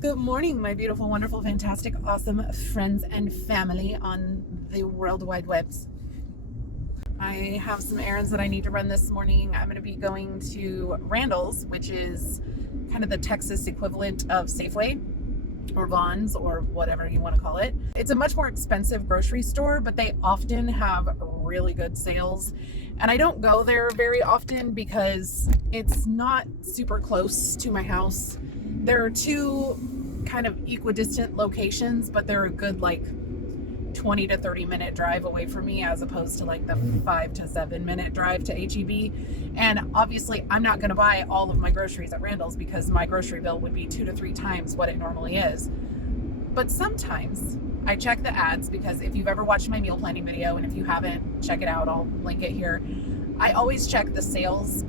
Good morning, my beautiful, wonderful, fantastic, awesome friends and family on the World Wide Webs. I have some errands that I need to run this morning. I'm going to be going to Randall's, which is kind of the Texas equivalent of Safeway or Vons or whatever you want to call it. It's a much more expensive grocery store, but they often have really good sales. And I don't go there very often because it's not super close to my house. There are two kind of equidistant locations, but they're a good 20 to 30 minute drive away from me, as opposed to the 5 to 7 minute drive to HEB. And obviously I'm not going to buy all of my groceries at Randall's because my grocery bill would be 2 to 3 times what it normally is. But sometimes I check the ads, because if you've ever watched my meal planning video, and if you haven't, check it out, I'll link it here. I always check the sales,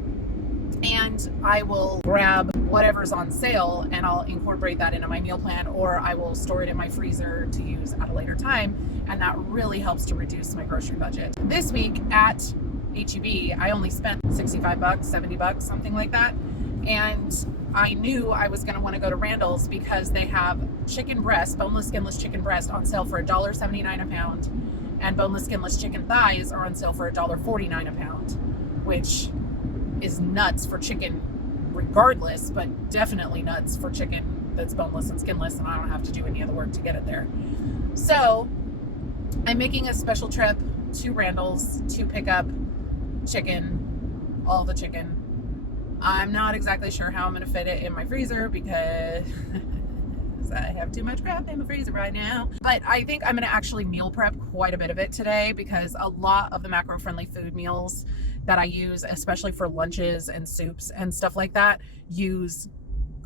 and I will grab whatever's on sale and I'll incorporate that into my meal plan, or I will store it in my freezer to use at a later time, and that really helps to reduce my grocery budget. This week at HEB, I only spent $65, $70, something like that, and I knew I was going to want to go to Randall's because they have chicken breast, boneless, skinless chicken breast on sale for $1.79 a pound, and boneless, skinless chicken thighs are on sale for $1.49 a pound, which is nuts for chicken regardless, but definitely nuts for chicken that's boneless and skinless, and I don't have to do any other work to get it there. So I'm making a special trip to Randall's to pick up chicken, all the chicken. I'm not exactly sure how I'm going to fit it in my freezer because I have too much crap in my freezer right now. But I think I'm going to actually meal prep quite a bit of it today, because a lot of the macro-friendly food meals that I use, especially for lunches and soups and stuff like that, use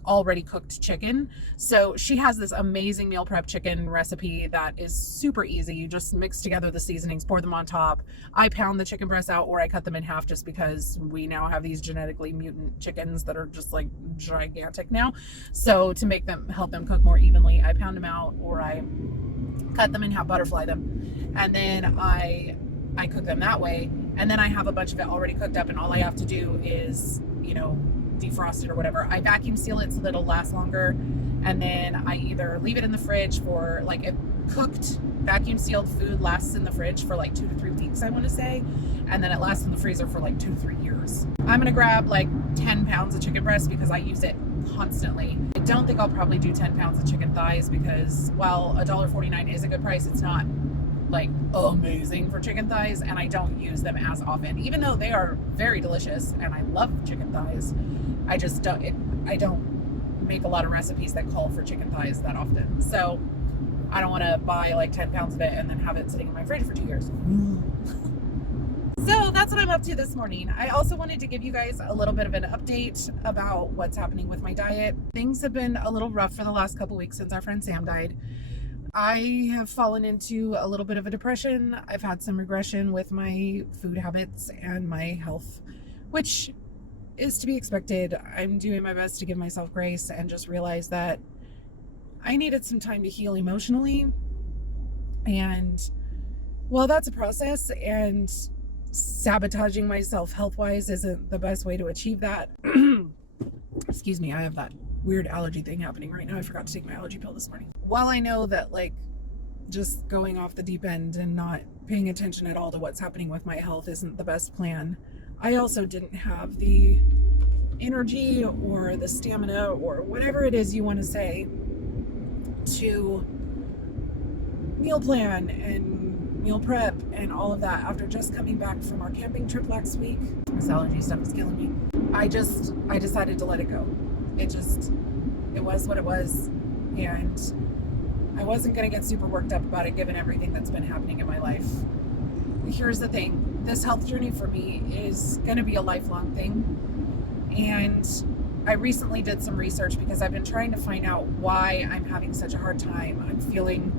already cooked chicken. So she has this amazing meal prep chicken recipe that is super easy. You just mix together the seasonings, pour them on top. I pound the chicken breasts out, or I cut them in half, just because we now have these genetically mutant chickens that are just gigantic now. So to help them cook more evenly, I pound them out, or I cut them in half, butterfly them, and then I cook them that way. And then I have a bunch of it already cooked up, and all I have to do is, defrost it or whatever. I vacuum seal it so that it'll last longer, and then I either leave it in the fridge for if cooked vacuum sealed food lasts in the fridge for 2 to 3 weeks, I want to say, and then it lasts in the freezer for 2 to 3 years. I'm gonna grab 10 pounds of chicken breast because I use it constantly. I don't think I'll probably do 10 pounds of chicken thighs, because while $1.49 is a good price, it's not amazing for chicken thighs, and I don't use them as often, even though they are very delicious and I love chicken thighs. I don't make a lot of recipes that call for chicken thighs that often, so I don't want to buy 10 pounds of it and then have it sitting in my fridge for 2 years. So that's what I'm up to this morning. I also wanted to give you guys a little bit of an update about what's happening with my diet. Things have been a little rough for the last couple weeks since our friend Sam died. I have fallen into a little bit of a depression. I've had some regression with my food habits and my health, which is to be expected. I'm doing my best to give myself grace and just realize that I needed some time to heal emotionally. And well, that's a process, and sabotaging myself health-wise isn't the best way to achieve that. Excuse me, I have that weird allergy thing happening right now. I forgot to take my allergy pill this morning. While I know that just going off the deep end and not paying attention at all to what's happening with my health isn't the best plan, I also didn't have the energy or the stamina or whatever it is you want to say to meal plan and meal prep and all of that after just coming back from our camping trip last week. This allergy stuff is killing me. I decided to let it go. It was what it was, and I wasn't going to get super worked up about it given everything that's been happening in my life. Here's the thing. This health journey for me is going to be a lifelong thing, and I recently did some research because I've been trying to find out why I'm having such a hard time. I'm feeling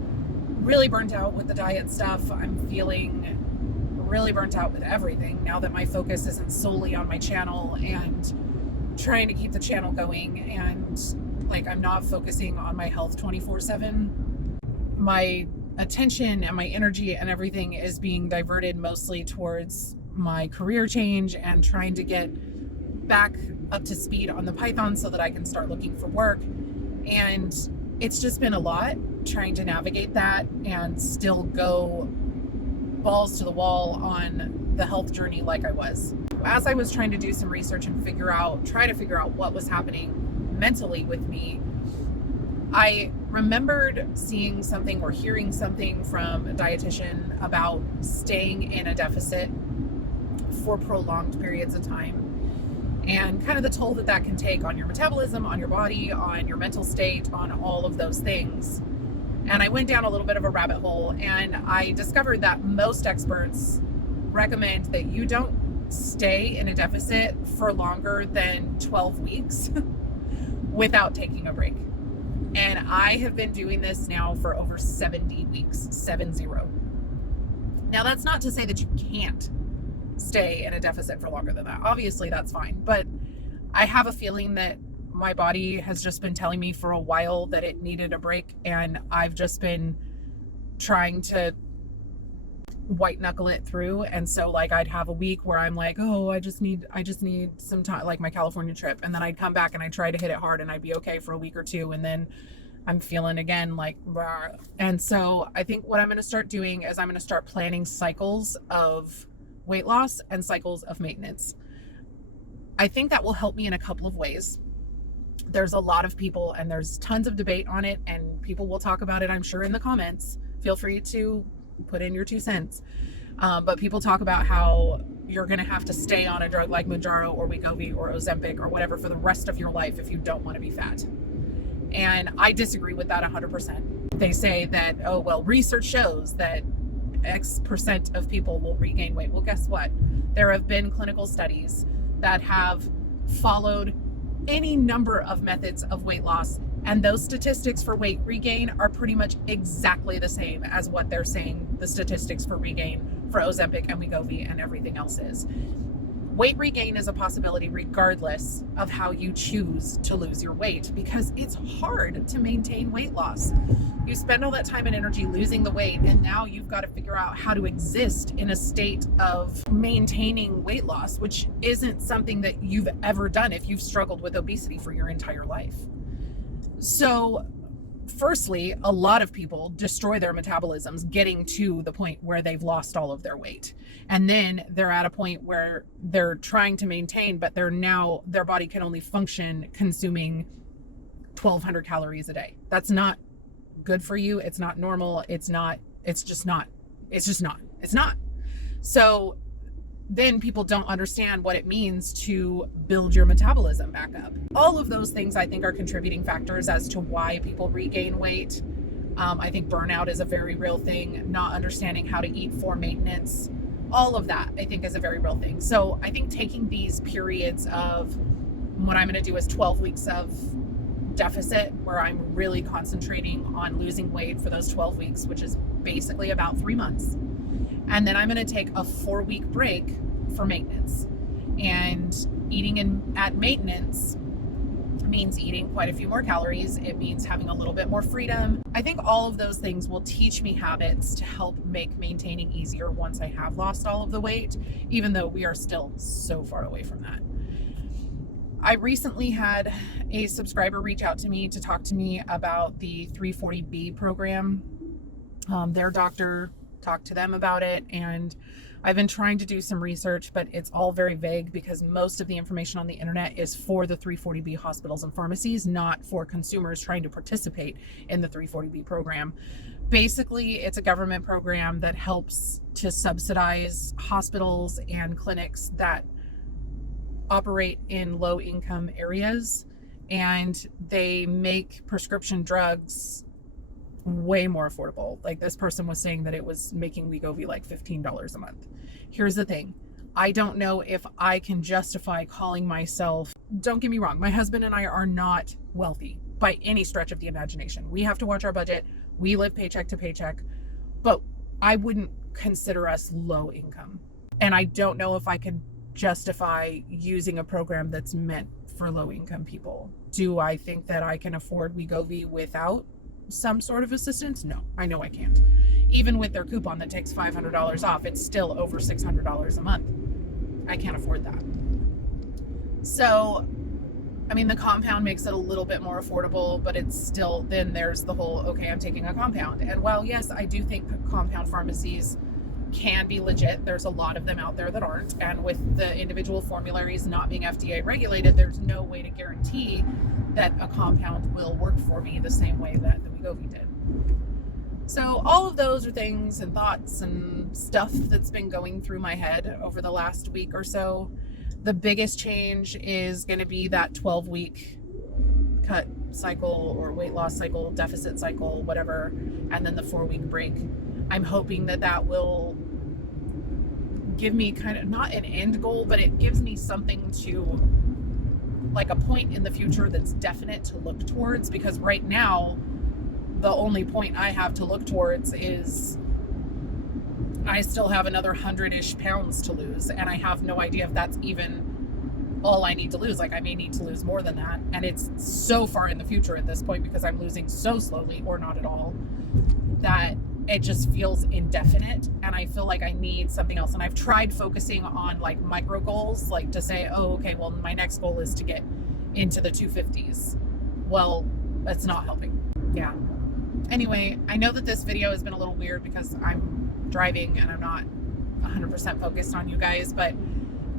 really burnt out with the diet stuff. I'm feeling really burnt out with everything now that my focus isn't solely on my channel and trying to keep the channel going, and I'm not focusing on my health 24/7. My attention and my energy and everything is being diverted mostly towards my career change and trying to get back up to speed on the Python so that I can start looking for work. And it's just been a lot trying to navigate that and still go balls to the wall on the health journey like I was. As I was trying to do some research and try to figure out what was happening mentally with me, I remembered seeing something or hearing something from a dietitian about staying in a deficit for prolonged periods of time and kind of the toll that that can take on your metabolism, on your body, on your mental state, on all of those things. And I went down a little bit of a rabbit hole, and I discovered that most experts recommend that you don't stay in a deficit for longer than 12 weeks without taking a break. And I have been doing this now for over 70 weeks, 70. Now, that's not to say that you can't stay in a deficit for longer than that. Obviously, that's fine. But I have a feeling that my body has just been telling me for a while that it needed a break, and I've just been trying to white knuckle it through. And so like I'd have a week where I'm like, oh, I just need some time, like my California trip, and then I'd come back and I'd try to hit it hard and I'd be okay for a week or two, and then I'm feeling again like rah. And so I think what I'm going to start doing is I'm going to start planning cycles of weight loss and cycles of maintenance. I think that will help me in a couple of ways. There's a lot of people and there's tons of debate on it, and people will talk about it, I'm sure, in the comments. Feel free to put in your 2 cents. But people talk about how you're going to have to stay on a drug like Mounjaro or Wegovy or Ozempic or whatever for the rest of your life if you don't want to be fat. And I disagree with that 100%. They say that, oh, well, research shows that X% of people will regain weight. Well, guess what? There have been clinical studies that have followed any number of methods of weight loss, and those statistics for weight regain are pretty much exactly the same as what they're saying the statistics for regain for Ozempic and Wegovy and everything else is. Weight regain is a possibility regardless of how you choose to lose your weight, because it's hard to maintain weight loss. You spend all that time and energy losing the weight, and now you've got to figure out how to exist in a state of maintaining weight loss, which isn't something that you've ever done if you've struggled with obesity for your entire life. So firstly, a lot of people destroy their metabolisms getting to the point where they've lost all of their weight. And then they're at a point where they're trying to maintain, but their body can only function consuming 1,200 calories a day. That's not good for you. It's not normal. It's just not. So then people don't understand what it means to build your metabolism back up. All of those things, I think, are contributing factors as to why people regain weight. I think burnout is a very real thing. Not understanding how to eat for maintenance. All of that, I think, is a very real thing. So I think taking these periods of what I'm going to do is 12 weeks of deficit, where I'm really concentrating on losing weight for those 12 weeks, which is basically about 3 months. And then I'm going to take a 4-week break for maintenance. And eating at maintenance means eating quite a few more calories. It means having a little bit more freedom. I think all of those things will teach me habits to help make maintaining easier once I have lost all of the weight, even though we are still so far away from that. I recently had a subscriber reach out to me to talk to me about the 340B program. Their doctor talked to them about it, and I've been trying to do some research, but it's all very vague because most of the information on the internet is for the 340B hospitals and pharmacies, not for consumers trying to participate in the 340B program. Basically, it's a government program that helps to subsidize hospitals and clinics that operate in low-income areas, and they make prescription drugs way more affordable. Like, this person was saying that it was making Wegovy like $15 a month. Here's the thing. I don't know if I can justify calling myself, don't get me wrong, my husband and I are not wealthy by any stretch of the imagination. We have to watch our budget. We live paycheck to paycheck, but I wouldn't consider us low income. And I don't know if I could justify using a program that's meant for low income people. Do I think that I can afford Wegovy without some sort of assistance? No, I know I can't. Even with their coupon that takes $500 off, it's still over $600 a month. I can't afford that. So I mean, the compound makes it a little bit more affordable, but it's still, then there's the whole, okay, I'm taking a compound. And while, yes, I do think compound pharmacies can be legit, there's a lot of them out there that aren't. And with the individual formularies not being FDA regulated, there's no way to guarantee that a compound will work for me the same way that the Wegovy did. So all of those are things and thoughts and stuff that's been going through my head over the last week or so. The biggest change is going to be that 12-week cut cycle or weight loss cycle, deficit cycle, whatever, and then the 4-week break. I'm hoping that that will give me kind of not an end goal, but it gives me something to, like, a point in the future that's definite to look towards, because right now the only point I have to look towards is I still have another 100-ish pounds to lose, and I have no idea if that's even all I need to lose. Like, I may need to lose more than that, and it's so far in the future at this point because I'm losing so slowly or not at all that it just feels indefinite, and I feel like I need something else. And I've tried focusing on like micro goals, like to say, oh, okay, well, my next goal is to get into the 250s. Well, that's not helping. Yeah. Anyway, I know that this video has been a little weird because I'm driving and I'm not 100% focused on you guys, but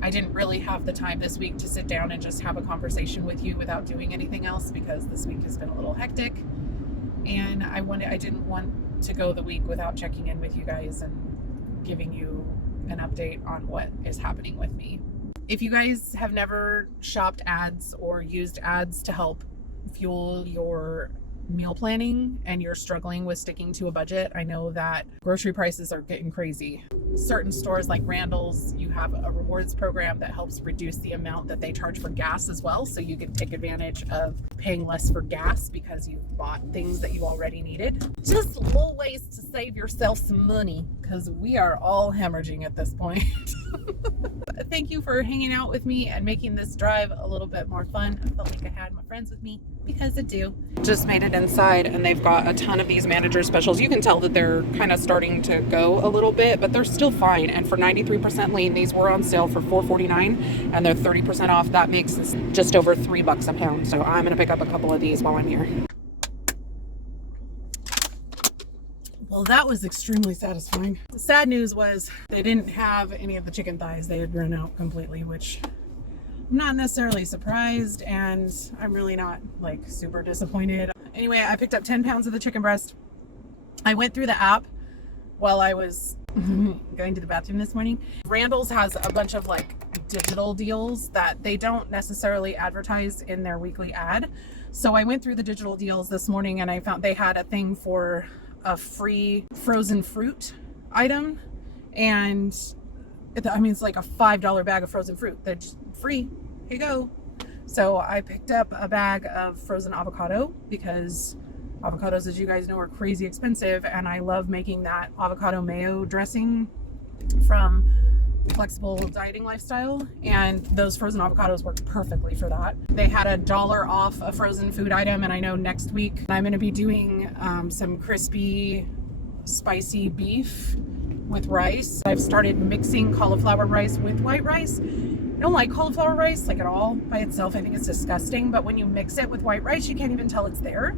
I didn't really have the time this week to sit down and just have a conversation with you without doing anything else, because this week has been a little hectic, and I didn't want to go the week without checking in with you guys and giving you an update on what is happening with me. If you guys have never shopped ads or used ads to help fuel your meal planning and you're struggling with sticking to a budget, I know that grocery prices are getting crazy. Certain stores like Randall's, you have a rewards program that helps reduce the amount that they charge for gas as well, so you can take advantage of paying less for gas because you've bought things that you already needed. Just little ways to save yourself some money, because we are all hemorrhaging at this point. Thank you for hanging out with me and making this drive a little bit more fun. I felt like I had my friends with me, because I do. Just made it inside, and they've got a ton of these manager specials. You can tell that they're kind of starting to go a little bit, but they're still fine. And for 93% lean, these were on sale for $4.49, and they're 30% off. That makes this just over $3 a pound. So I'm gonna pick up a couple of these while I'm here. Well, that was extremely satisfying. The sad news was they didn't have any of the chicken thighs. They had run out completely, which I'm not necessarily surprised, and I'm really not like super disappointed. Anyway, I picked up 10 pounds of the chicken breast. I went through the app while I was going to the bathroom this morning. Randall's has a bunch of like digital deals that they don't necessarily advertise in their weekly ad. So I went through the digital deals this morning, and I found they had a thing for a free frozen fruit item, and I mean, it's like a $5 bag of frozen fruit that's free. Here you go. So I picked up a bag of frozen avocado, because avocados, as you guys know, are crazy expensive, and I love making that avocado mayo dressing from Flexible Dieting Lifestyle, and those frozen avocados worked perfectly for that. They had $1 off a frozen food item, and I know next week I'm going to be doing some crispy spicy beef with rice. I've started mixing cauliflower rice with white rice. I don't like cauliflower rice like at all by itself. I think it's disgusting, but when you mix it with white rice, you can't even tell it's there.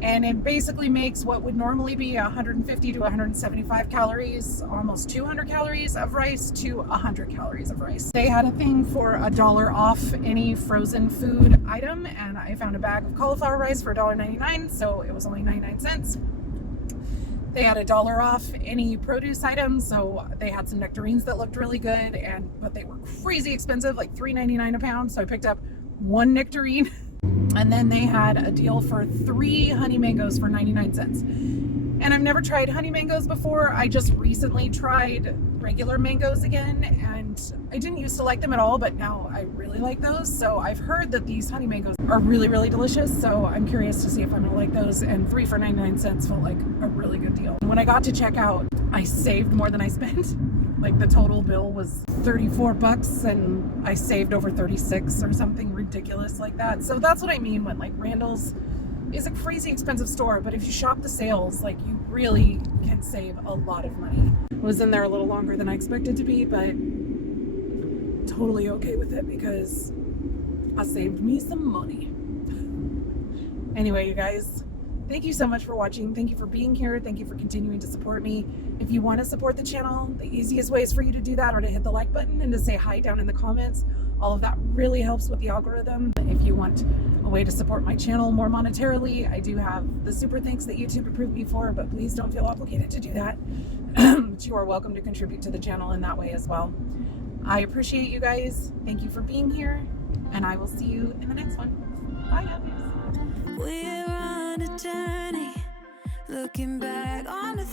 And it basically makes what would normally be 150 to 175 calories, almost 200 calories of rice to 100 calories of rice. They had a thing for $1 off any frozen food item, and I found a bag of cauliflower rice for $1.99, so it was only 99 cents. They had $1 off any produce items, so they had some nectarines that looked really good, but they were crazy expensive, like $3.99 a pound. So I picked up one nectarine, and then they had a deal for 3 honey mangoes for 99 cents. And I've never tried honey mangoes before. I just recently tried regular mangoes again, and I didn't used to like them at all, but now I really like those. So I've heard that these honey mangoes are really, really delicious. So I'm curious to see if I'm gonna like those. And 3 for 99 cents felt like a really good deal. When I got to checkout, I saved more than I spent. Like, the total bill was $34, and I saved over 36 or something ridiculous like that. So that's what I mean when, like, Randall's is a crazy expensive store, but if you shop the sales, like, you really can save a lot of money. I was in there a little longer than I expected to be, but totally okay with it, because I saved me some money. Anyway, you guys, thank you so much for watching. Thank you for being here. Thank you for continuing to support me. If you want to support the channel, the easiest ways for you to do that are to hit the like button and to say hi down in the comments. All of that really helps with the algorithm. If you want a way to support my channel more monetarily, I do have the super thanks that YouTube approved me for, but please don't feel obligated to do that. But you are welcome to contribute to the channel in that way as well. I appreciate you guys. Thank you for being here, and I will see you in the next one. Bye, guys. We're on a journey, looking back on the